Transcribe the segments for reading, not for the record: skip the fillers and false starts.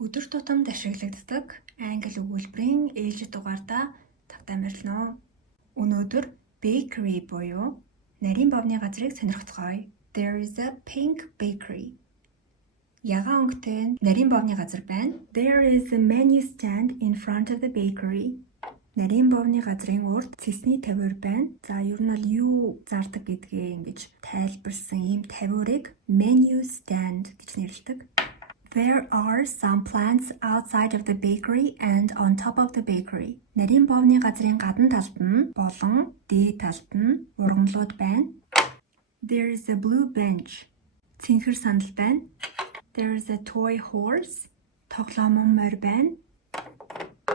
Өдөр тутамд ашиглагддаг англи өгүүлбэрийн ээлжид дугаардаа тавтамжлано. Өнөөдөр bakery буюу нарийн бовны газрыг сонирхцгоё. There is a pink bakery. Ягаан өнгөтэй нарийн бовны газар байна. There is a menu stand in front of the bakery. Нарийн бовны газрын урд цэсний тавиур байна. За ер нь бол юу зардаг гэдгээ ингэж тайлбарсан ийм тавиурыг menu stand гэж нэрлэдэг. There are some plants outside of the bakery and on top of the bakery. Нарийн бовны газрын гадна талд нь болон дээд талд нь ургамлууд байна. There is a blue bench. Цэнхэр сандал байна. There is a toy horse. Тоглоомон морь байна.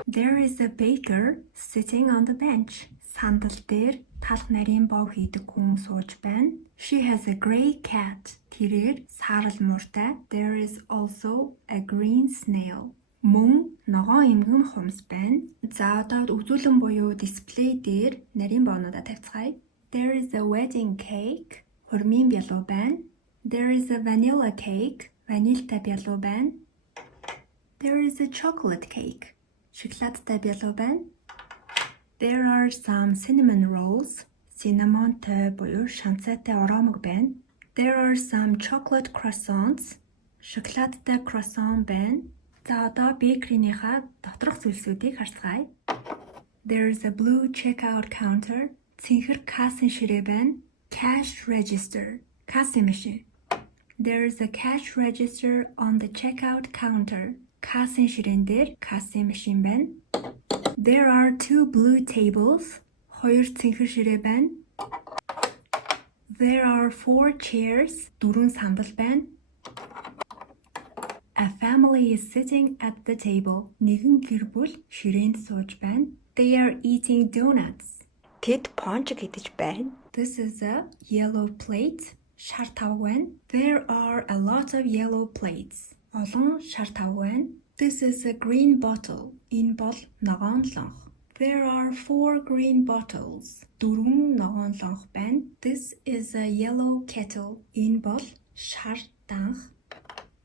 There is a baker sitting on the bench. Сандал дээр талх нарийн бов хийдэг хүн сууж байна. She has a grey cat. Тэрээр саарал мууртай. There is also a green snail. Мөн ногоон эмгэн хумс байна. За одоо үзүүлэн буюу дисплей дээр нарийн боонуудаа тавьцгаая. There is a wedding cake. Хурмын бялуу байна. There is a vanilla cake. Ванильтай бялуу байна. There is a chocolate cake. Шоколадтай бялуу байна. There are some cinnamon rolls. Cinnamon-тай буюу шанцайтай ороомог байна. There are some chocolate croissants. Шоколадтай croissant байна. За одоо бейкерийнхаа доторх зүйлсүүдийг харцгаая. There is a blue checkout counter. Цэнхэр кассын ширээ байна. Cash register. Кассын машин. There is a cash register on the checkout counter. Кассын ширээн дээр кассын машин байна. There are two blue tables. Хоёр цэнхэр ширээ байна. There are four chairs. Дөрвөн сандал байна. A family is sitting at the table. Нэгэн гэр бүл ширээнд сууж байна. They are eating donuts. Тэд пончик идэж байна. This is a yellow plate. Шар тавг байна. There are a lot of yellow plates. Олон шар тавг байна. This is a green bottle. Энэ бол ногоон лонх. There are four green bottles. Дөрвөн ногоон лонх байна. This is a yellow kettle. Энэ бол шар данх.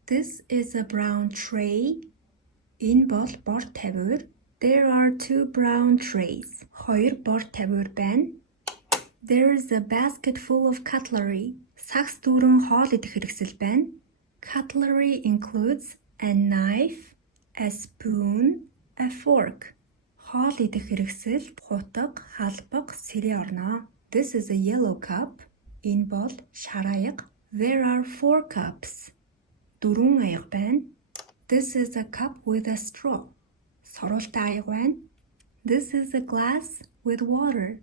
This is a brown tray. Энэ бол бор тавиур. There are two brown trays. Хоёр бор тавиур байна. There is a basket full of cutlery. Сагс дүүрэн хоол идэх хэрэгсэл байна. Cutlery includes a knife, a spoon, a fork. Хоол идэх хэрэгсэлд хутга, халбаг, сэрээ орно. This is a yellow cup. Энэ бол шар аяга. There are four cups. Дөрвөн аяга байна. This is a cup with a straw. Сорултай аяга байна. This is a glass with water.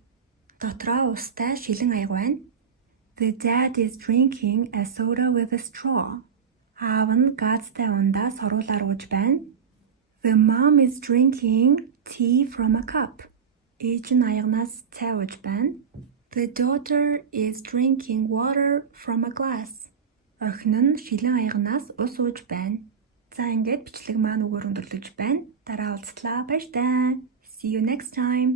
Дотроо устай шилэн аяга байна. The dad is drinking a soda with a straw. Аав нь газтай ундаа сорулаар ууж байна. The mom is drinking tea from a cup. Ээж нь аягнаас цай ууж байна. The daughter is drinking water from a glass. Охин нь шилэн аягнаас ус ууж байна. За ингээд бичлэг маань өгөр өндөрлөж байна. Дараа уулзлаа. Баярлалаа. See you next time.